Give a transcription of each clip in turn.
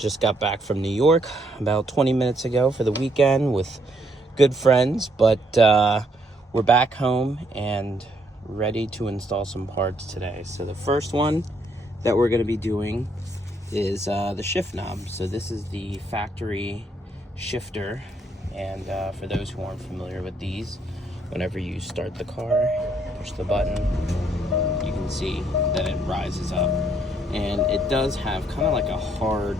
Just got back from New York about 20 minutes ago for the weekend with good friends, but we're back home and ready to install some parts today. So the first one that we're going to be doing is the shift knob. So this is the factory shifter, and for those who aren't familiar with these, whenever you start the car, push the button, you can see that it rises up, and it does have kind of like a hard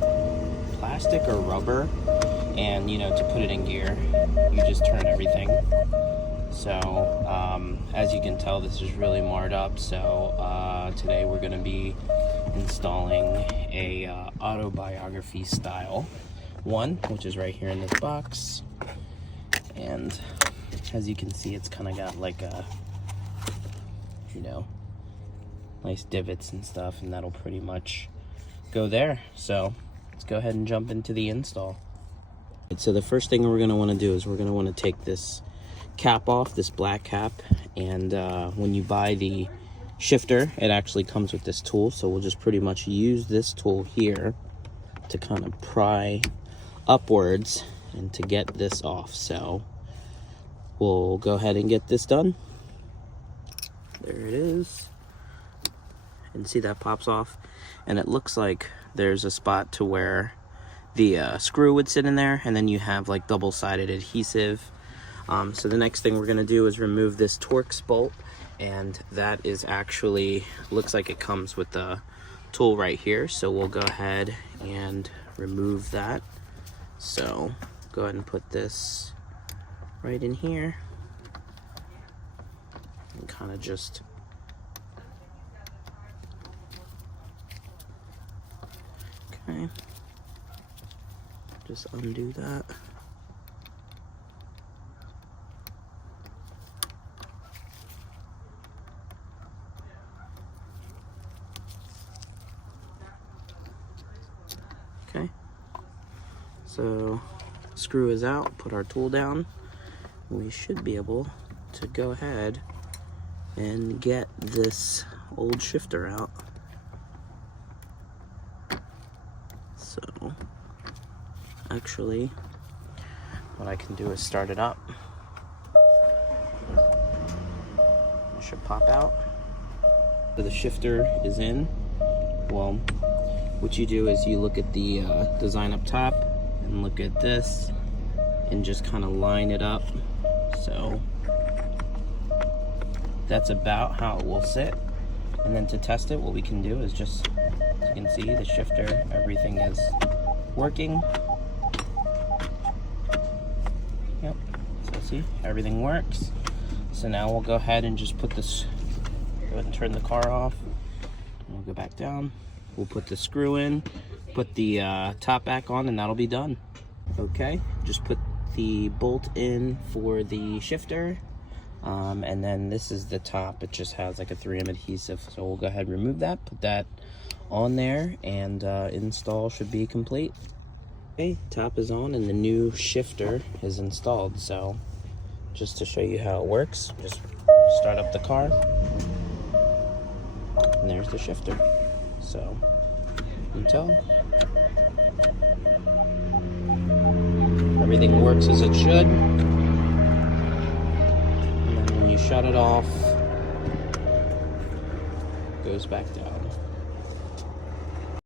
plastic or rubber, and to put it in gear you just turn everything. So as you can tell, this is really marred up. So today we're going to be installing a autobiography style one, which is right here in this box. And as you can see, it's kind of got like a nice divots and stuff, and that'll pretty much go there. So let's go ahead and jump into the install. So the first thing we're going to want to do is we're going to want to take this cap off, this black cap, and when you buy the shifter, it actually comes with this tool. So we'll just pretty much use this tool here to kind of pry upwards and to get this off. So we'll go ahead and get this done. There it is. And see, that pops off, and it looks like there's a spot to where the screw would sit in there, and then you have like double-sided adhesive. So the next thing we're going to do is remove this Torx bolt, and that is actually, looks like it comes with the tool right here. So we'll go ahead and remove that. So go ahead and put this right in here and kind of just just undo that. Okay, so screw is out, put our tool down. We should be able to go ahead and get this old shifter out. So actually, what I can do is start it up. It should pop out. So the shifter is in. Well, what you do is you look at the design up top and look at this and just kind of line it up. So that's about how it will sit. And then to test it, what we can do is just, as you can see, the shifter, everything is working. Yep, so see, everything works. So now we'll go ahead and just put this, go ahead and turn the car off. And we'll go back down. We'll put the screw in, put the top back on, and that'll be done. Okay, just put the bolt in for the shifter. And then this is the top. It just has like a 3M adhesive, so we'll go ahead and remove that, put that on there, and install should be complete. Okay, top is on and the new shifter is installed. So just to show you how it works, just start up the car and there's the shifter. So you can tell everything works as it should. Shut it off, goes back down.